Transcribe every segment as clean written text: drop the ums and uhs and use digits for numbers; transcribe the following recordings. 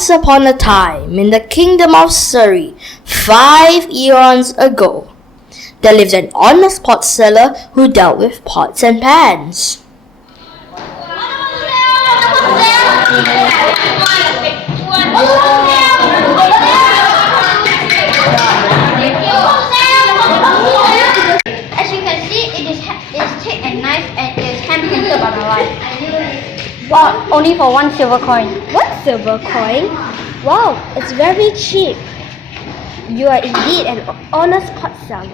Once upon a time, in the kingdom of Surrey, 5 eons ago, there lived an honest pot seller who dealt with pots and pans. As you can see, it is thick and nice and it is hand-painted by my wife. Wow, only for 1 silver coin. 1 silver coin? Wow, it's very cheap. You are indeed an honest pot seller.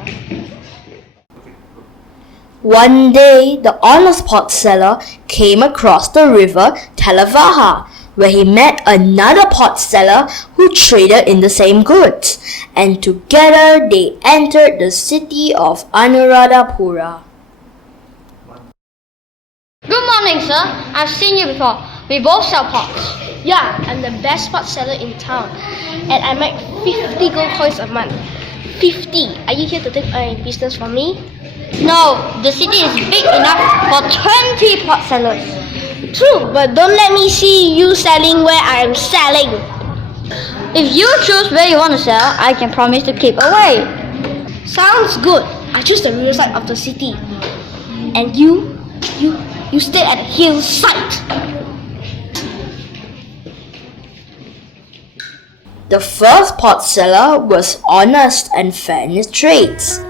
One day, the honest pot seller came across the river Talavaha, where he met another pot seller who traded in the same goods, and together they entered the city of Anuradhapura. Good morning, sir. I've seen you before. We both sell pots. Yeah, I'm the best pot seller in town, and I make 50 gold coins a month. 50. Are you here to take business from me? No, the city is big enough for 20 pot sellers. True, but don't let me see you selling where I am selling. If you choose where you want to sell, I can promise to keep away. Sounds good. I choose the riverside of the city. And you stay at the hillside. The first pot seller was honest and fair in his trades.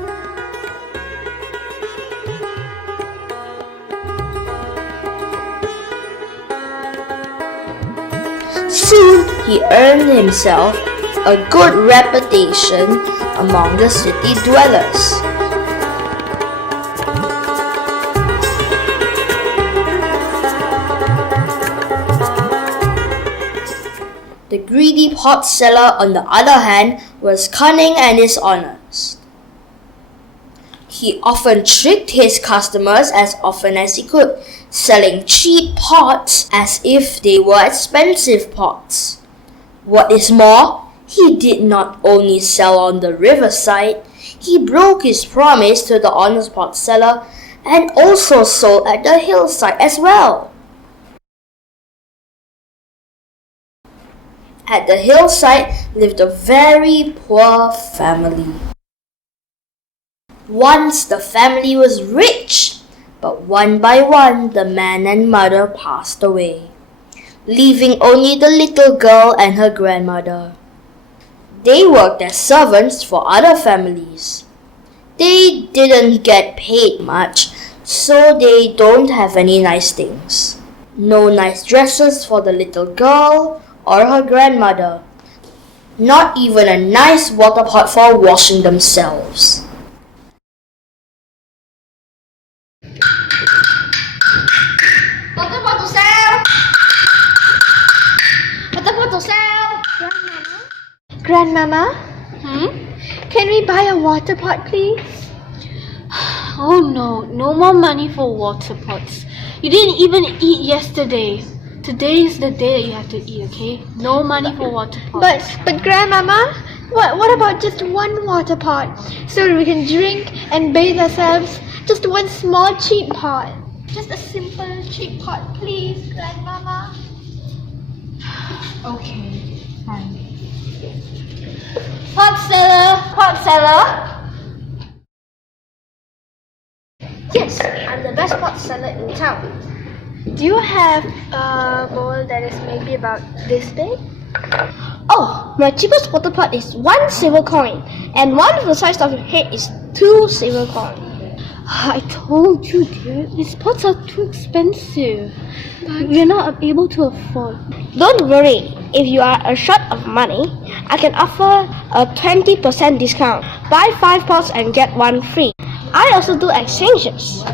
Soon he earned himself a good reputation among the city dwellers. The greedy pot seller, on the other hand, was cunning and dishonest. He often tricked his customers as often as he could, selling cheap pots as if they were expensive pots. What is more, he did not only sell on the riverside, he broke his promise to the honest pot seller and also sold at the hillside as well. At the hillside lived a very poor family. Once the family was rich, but one by one the man and mother passed away, leaving only the little girl and her grandmother. They worked as servants for other families. They didn't get paid much, so they don't have any nice things. No nice dresses for the little girl or her grandmother. Not even a nice water pot for washing themselves. Water pot to sell! Water pot to sell! Grandmama? Can we buy a water pot, please? Oh no more money for water pots. You didn't even eat yesterday. Today is the day that you have to eat, okay? No money for water pots. But Grandmama, what about just one water pot so we can drink and bathe ourselves? Just one small cheap pot. Just a simple cheap pot, please, Grandmama. Okay, fine. Pot seller. Yes, I'm the best pot seller in town. Do you have a bowl that is maybe about this big? Oh, my cheapest water pot is 1 silver coin, and one of the size of your head is 2 silver coins. I told you, dear, these pots are too expensive. We're not able to afford. Don't worry, if you are short of money, I can offer a 20% discount. Buy 5 pots and get 1 free. I also do exchanges.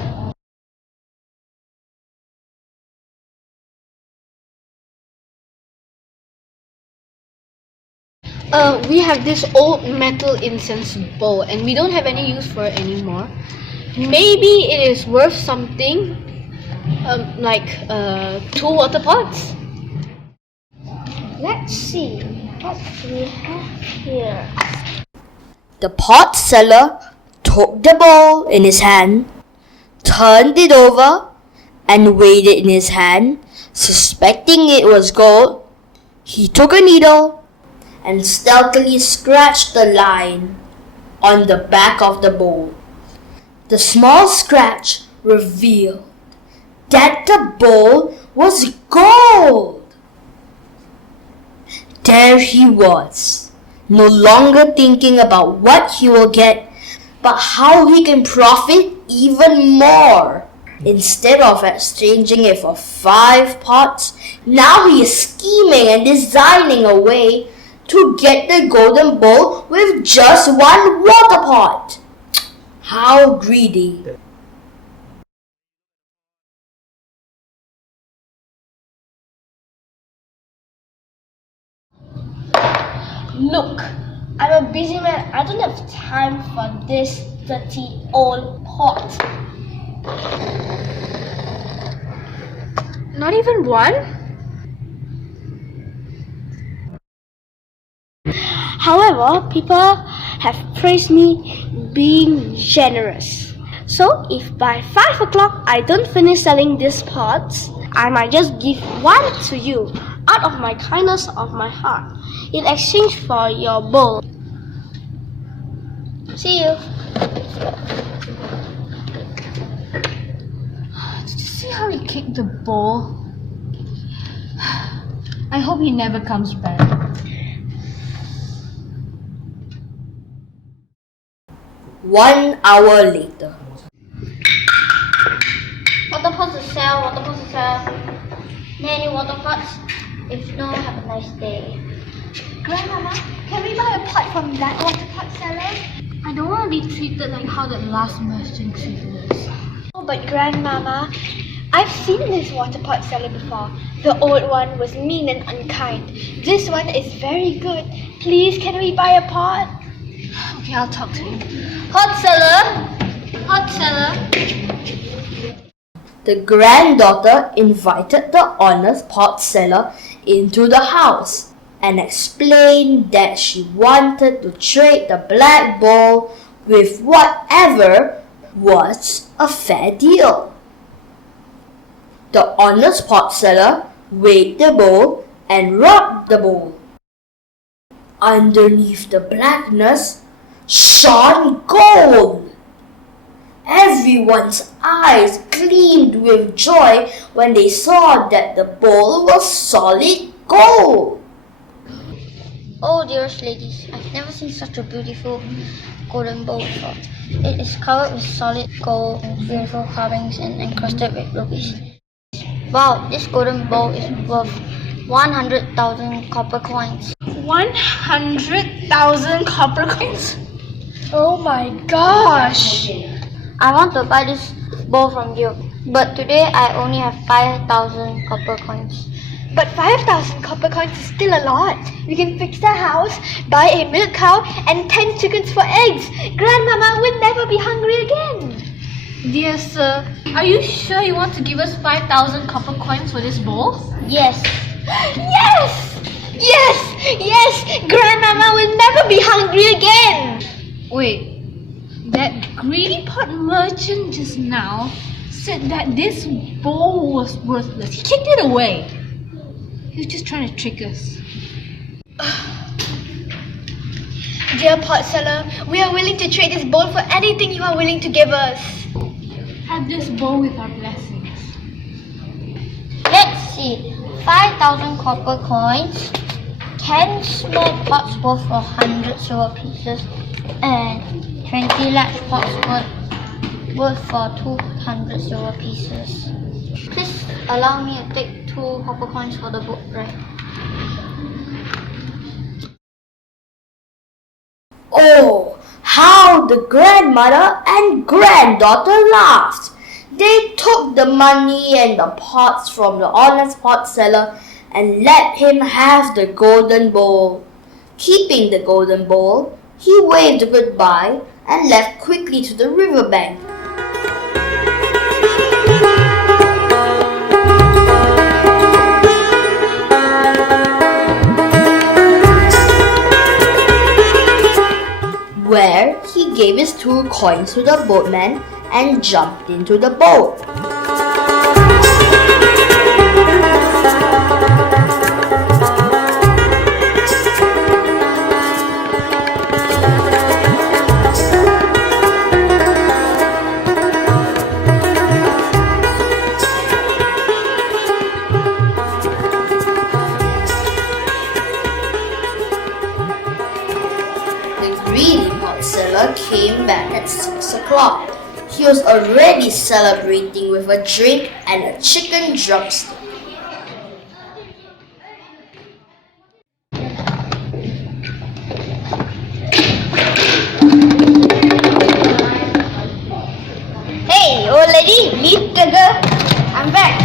We have this old metal incense bowl and we don't have any use for it anymore. Maybe it is worth something, like 2 water pots. Let's see what we have here. The pot seller took the bowl in his hand, turned it over, and weighed it in his hand, suspecting it was gold. He took a needle and stealthily scratched the line on the back of the bowl. The small scratch revealed that the bowl was gold. There he was, no longer thinking about what he will get, but how he can profit even more. Instead of exchanging it for 5 pots, now he is scheming and designing a way to get the golden bowl with just 1 water pot. How greedy. Look, I'm a busy man. I don't have time for this dirty old pot. Not even one? However, people have praised me being generous. So if by 5 o'clock I don't finish selling these pots, I might just give 1 to you out of my kindness of my heart in exchange for your bowl. See you. Did you see how he kicked the ball? I hope he never comes back. One hour later. Water pots to sell, water pots to sell. Any water pots? If no, have a nice day. Grandmama, can we buy a pot from that water pot seller? I don't want to be treated like how that last merchant treated us. Oh, but Grandmama, I've seen this water pot seller before. The old one was mean and unkind. This one is very good. Please, can we buy a pot? Okay, I'll talk to him. Potseller! Potseller! The granddaughter invited the honest pot seller into the house and explained that she wanted to trade the black bowl with whatever was a fair deal. The honest pot seller weighed the bowl and rubbed the bowl. Underneath the blackness shone gold. Everyone's eyes gleamed with joy when they saw that the bowl was solid gold. Oh, dearest ladies, I've never seen such a beautiful golden bowl before. It is covered with solid gold and beautiful carvings and encrusted with rubies. Wow, this golden bowl is worth 100,000 copper coins. 100,000 copper coins? Oh my gosh! I want to buy this bowl from you, but today I only have 5,000 copper coins. But 5,000 copper coins is still a lot. We can fix the house, buy a milk cow, and 10 chickens for eggs. Grandmama will never be hungry again. Dear sir, are you sure you want to give us 5,000 copper coins for this bowl? Yes. Yes! Yes! Yes! Grandmama will never be hungry again. Wait, that greedy pot merchant just now said that this bowl was worthless. He kicked it away. He was just trying to trick us. Dear pot seller, we are willing to trade this bowl for anything you are willing to give us. Have this bowl with our blessings. Let's see. 5,000 copper coins, 10 small pots worth 100 silver pieces, and 20 large pots worth for 200 silver pieces. Please allow me to take 2 copper coins for the boat ride. Oh, how the grandmother and granddaughter laughed. They took the money and the pots from the honest pot seller and let him have the golden bowl. Keeping the golden bowl, he waved goodbye and left quickly to the riverbank. Where he gave his 2 coins to the boatman and jumped into the boat. came back at 6 o'clock. He was already celebrating with a drink and a chicken drumstick. Hey, old lady, meet the girl. I'm back.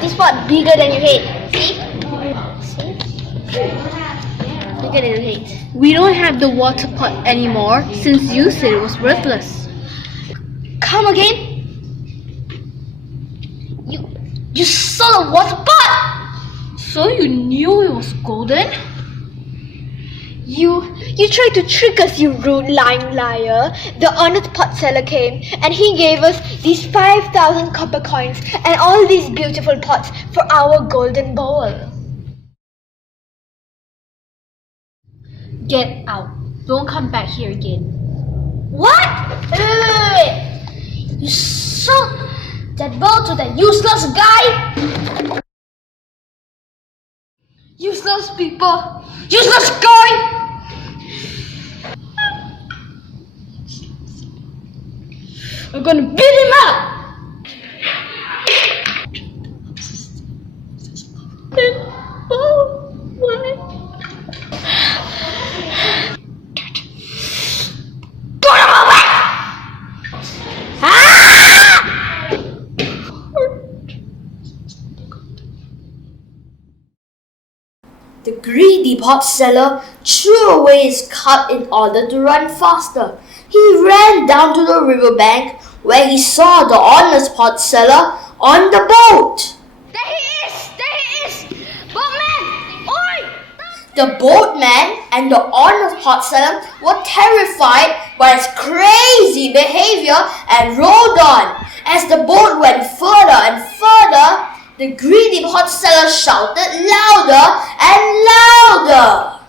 This pot bigger than your head. See? See? Bigger than your head. We don't have the water pot anymore since you said it was worthless. Come again? You saw the water pot! So you knew it was golden? You tried to trick us, you rude lying liar. The honest Potseller came and he gave us these 5,000 copper coins and all these beautiful pots for our golden bowl. Get out. Don't come back here again. What? Wait. You sold that bowl to that useless guy? Useless people! Useless guy! I'm gonna beat him up! The greedy Potseller threw away his cup in order to run faster. He ran down to the riverbank where he saw the honest Potseller on the boat. There he is! There he is! Boatman! Oi! The boatman and the honest Potseller were terrified by his crazy behavior and rowed on. As the boat went further and further, the greedy Potseller shouted louder and louder.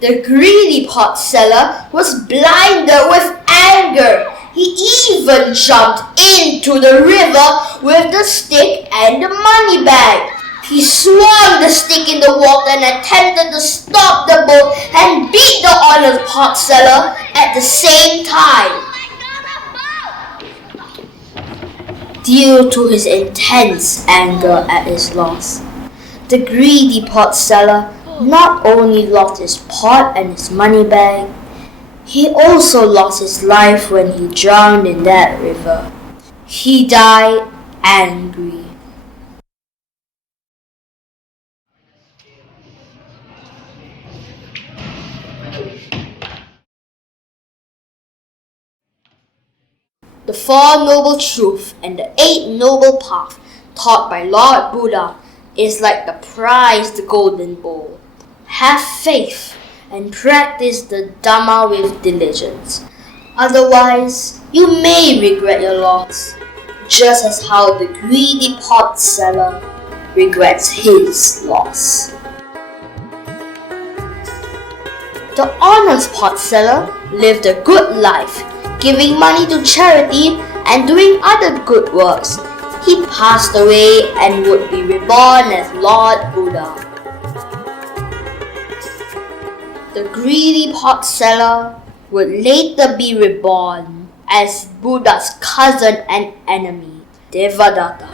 The greedy Potseller was blinded with anger. He even jumped into the river with the stick and the money bag. He swung the stick in the water and attempted to stop the boat and beat the honest Potseller at the same time. Due to his intense anger at his loss, the greedy Potseller not only lost his pot and his money bag, he also lost his life when he drowned in that river. He died angry. The Four Noble Truths and the Eight Noble Paths taught by Lord Buddha is like the prized golden bowl. Have faith and practice the Dhamma with diligence. Otherwise, you may regret your loss, just as how the greedy Potseller regrets his loss. The honest Potseller lived a good life, giving money to charity and doing other good works. He passed away and would be reborn as Lord Buddha. The greedy Potseller would later be reborn as Buddha's cousin and enemy, Devadatta.